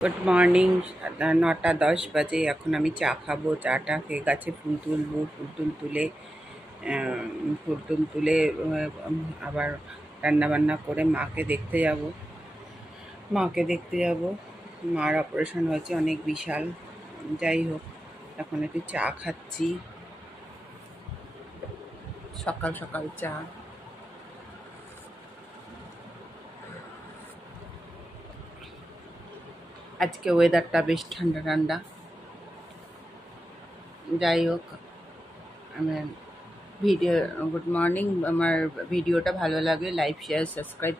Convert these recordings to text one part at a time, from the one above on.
Good morning. 9:10 বাজে। এখন আমি চা খাবো। চাটা খেয়ে গাছে ফুল তুলবো। ফুল তুলে আবার রান্না বান্না করে মাকে দেখতে যাব। মার অপারেশন হয়েছে অনেক বিশাল। যাই হোক, এখন একটু চা খাচ্ছি, সকাল সকাল চা। আজকে ওয়েদারটা বেশ ঠান্ডা ঠান্ডা। যাই হোক, আমার ভিডিও গুড মর্নিং। আমার ভিডিওটা ভালো লাগলে লাইক শেয়ার সাবস্ক্রাইব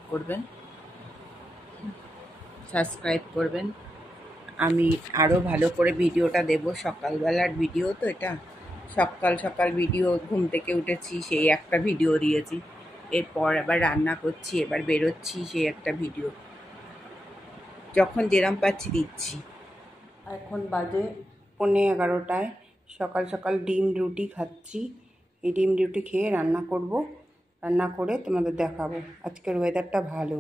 করবেন। আমি আরও ভালো করে ভিডিওটা দেব। সকালবেলার ভিডিও তো এটা, সকাল সকাল ভিডিও। ঘুম থেকে উঠেছি, সেই একটা ভিডিও দিয়েছি। এরপর আবার রান্না করছি, এবার বেরোচ্ছি, সেই একটা ভিডিও। যখন যেরম পাচ্ছি দিচ্ছি। এখন বাজে 11:15। সকাল সকাল ডিম রুটি খাচ্ছি। এই ডিম রুটি খেয়ে রান্না করব। রান্না করে তোমাদের দেখাবো। আজকের ওয়েদারটা ভালো।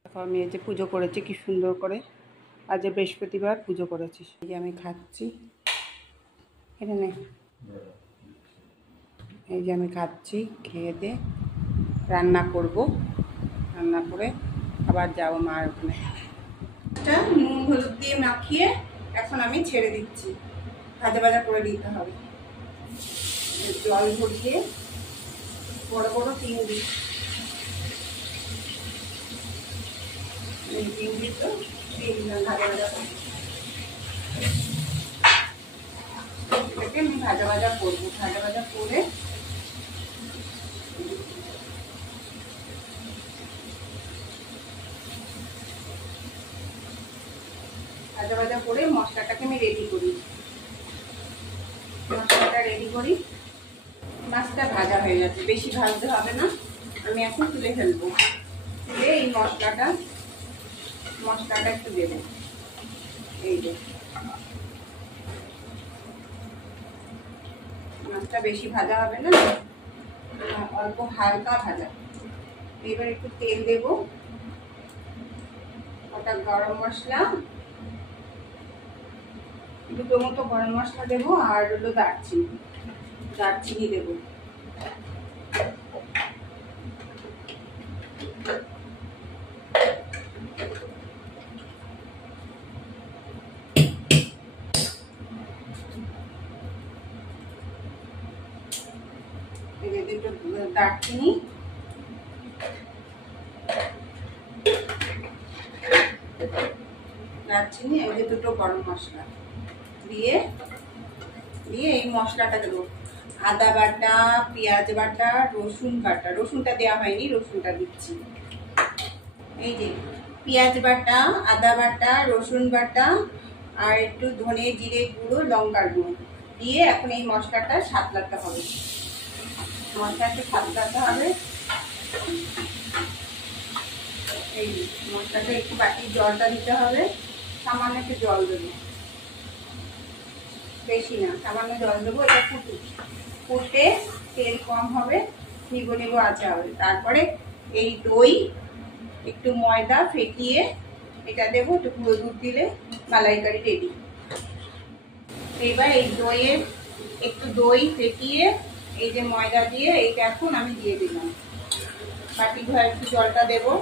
দেখো, আমি এই যে পুজো করেছি কি সুন্দর করে। আজ বৃহস্পতিবার পুজো করেছি। এই যে আমি খাচ্ছি। এখানে এই যে আমি খাচ্ছি, খেয়ে দিয়ে রান্না করব। রান্না করে আবার যাবো মার ওখানে। নুন হলুদ দিয়ে মাখিয়ে এখন আমি ছেড়ে দিচ্ছি। ভাজা ভাজা করে দিতে হবে। জল ভরিয়ে বড় বড় চিংড়ি তো দিয়ে দিলাম ভাজা ভাজা করে। এটাকে আমি ভাজা ভাজা করবো। ভাজা ভাজা করে মশলাটাকে আমি রেডি করি। মশলাটা রেডি করি। মাছটা ভাজা হয়ে যাচ্ছে, বেশি ভাজতে হবে না। আমি এখন তুলে ফেলবো। তুলে এই মশলাটা একটু দেবো। এই যে মাছটা বেশি ভাজা হবে না, অল্প হালকা ভাজা। এবার একটু তেল দেবো, ওটা গরম মশলা, দুটো মতো গরম মশলা দেবো, আর হলো দারচিনি দেবো। দুটো দারচিনি, এই যে দুটো গরম মশলা দিয়ে এই মশলাটা দেবো। আদা বাটা, পেঁয়াজ বাটা, রসুন বাটা। রসুনটা দেওয়া হয়নি, রসুনটা দিচ্ছি। এই যে পেঁয়াজ বাটা, আদা বাটা, রসুন বাটা, আর একটু ধনে জিরে গুঁড়ো, লঙ্কার গুঁড়ো দিয়ে এখন এই মশলাটা সাতলাতে হবে। এই মশলাটা একটু বাটির জলটা দিতে হবে। সামান্য একটু জল দেবো, বেশি না, সামান্য জল দেবো। এটা ফুটে তেল কম হবে, নিবো আঁচা হবে। তারপরে এই দই, একটু ময়দা ফেটিয়ে এটা দেবো। একটু গুঁড়ো দুধ দিলে মালাইকারি রেডি। এবার এই একটু দই ফেটিয়ে এই যে ময়দা দিয়ে এইটা এখন আমি দিয়ে দিলাম। বাটি ধোয়া একটু জলটা দেবো।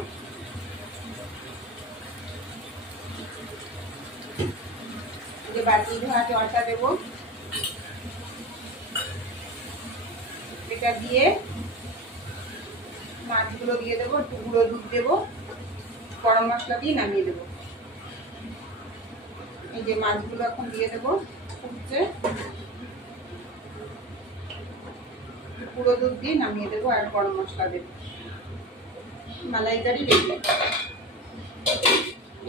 বাটি ধোয়া জলটা দেবো। এটা দিয়ে মাছগুলো দিয়ে দেবো, একটু গুঁড়ো দুধ দেবো, গরম মশলা দিয়ে নামিয়ে দেবো। এই যে মাছগুলো এখন দিয়ে দেবো। ফুটছে, গুঁড়ো দুধ দিয়ে নামিয়ে দেবো আর গরম মশলা দেবো। মালাইকারি রেডি।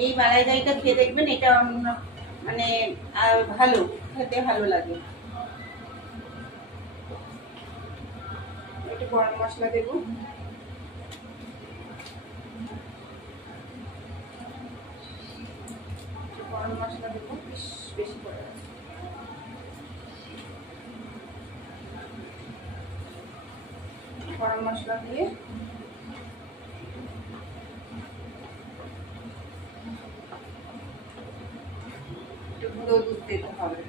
এই মালাইকারিটা খেয়ে দেখবেন, এটা মানে ভালো, খেতে ভালো লাগে। একটু গরম মশলা দেবো। গরম মশলা দেবো বেশি করে। গরম মশলা দিয়ে গুঁড়ো দুধ দিতে হবে।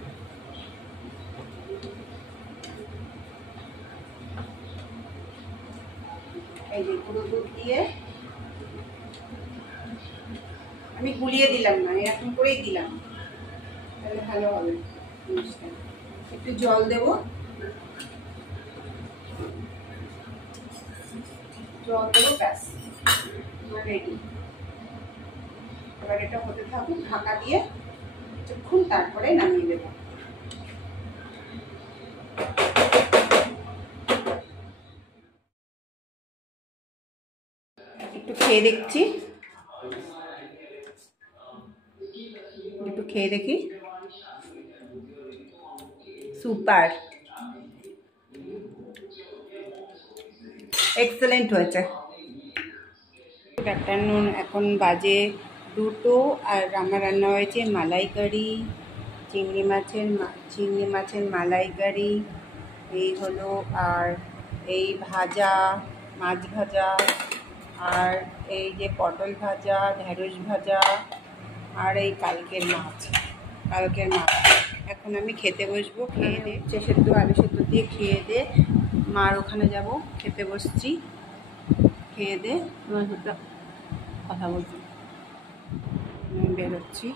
এই যে গুঁড়ো দুধ দিয়ে আমি গুলিয়ে দিলাম না, এরকম করেই দিলাম, তাহলে ভালো হবে জিনিসটা। একটু জল দেবো, ব্যাস রেডি। এবার এটা হতে থাকুক ঢাকা দিয়ে কিছুক্ষণ, তারপরে নামিয়ে দেবো। একটু খেয়ে দেখছি, একটু খেয়ে দেখি। সুপার, এক্সেলেন্ট হয়েছে। আফটারনুন, এখন বাজে 2টো, আর আমার রান্না হয়েছে মালাইকারি, চিংড়ি মাছের মালাইকারি, এই হলো, আর এই ভাজা, মাছ ভাজা, আর এই যে পটল ভাজা, ঢেঁড়স ভাজা, আর এই কালকের মাছ। এখন আমি খেতে বসবো। খেয়ে দিয়ে উচ্ছে সেদ্ধ, আলু সেদ্ধ দিয়ে খেয়ে দিয়ে মার ওখানে যাব, খেতে বসছি। খেয়ে দিয়ে তোমার সাথে কথা বলছি, আমি বেরোচ্ছি।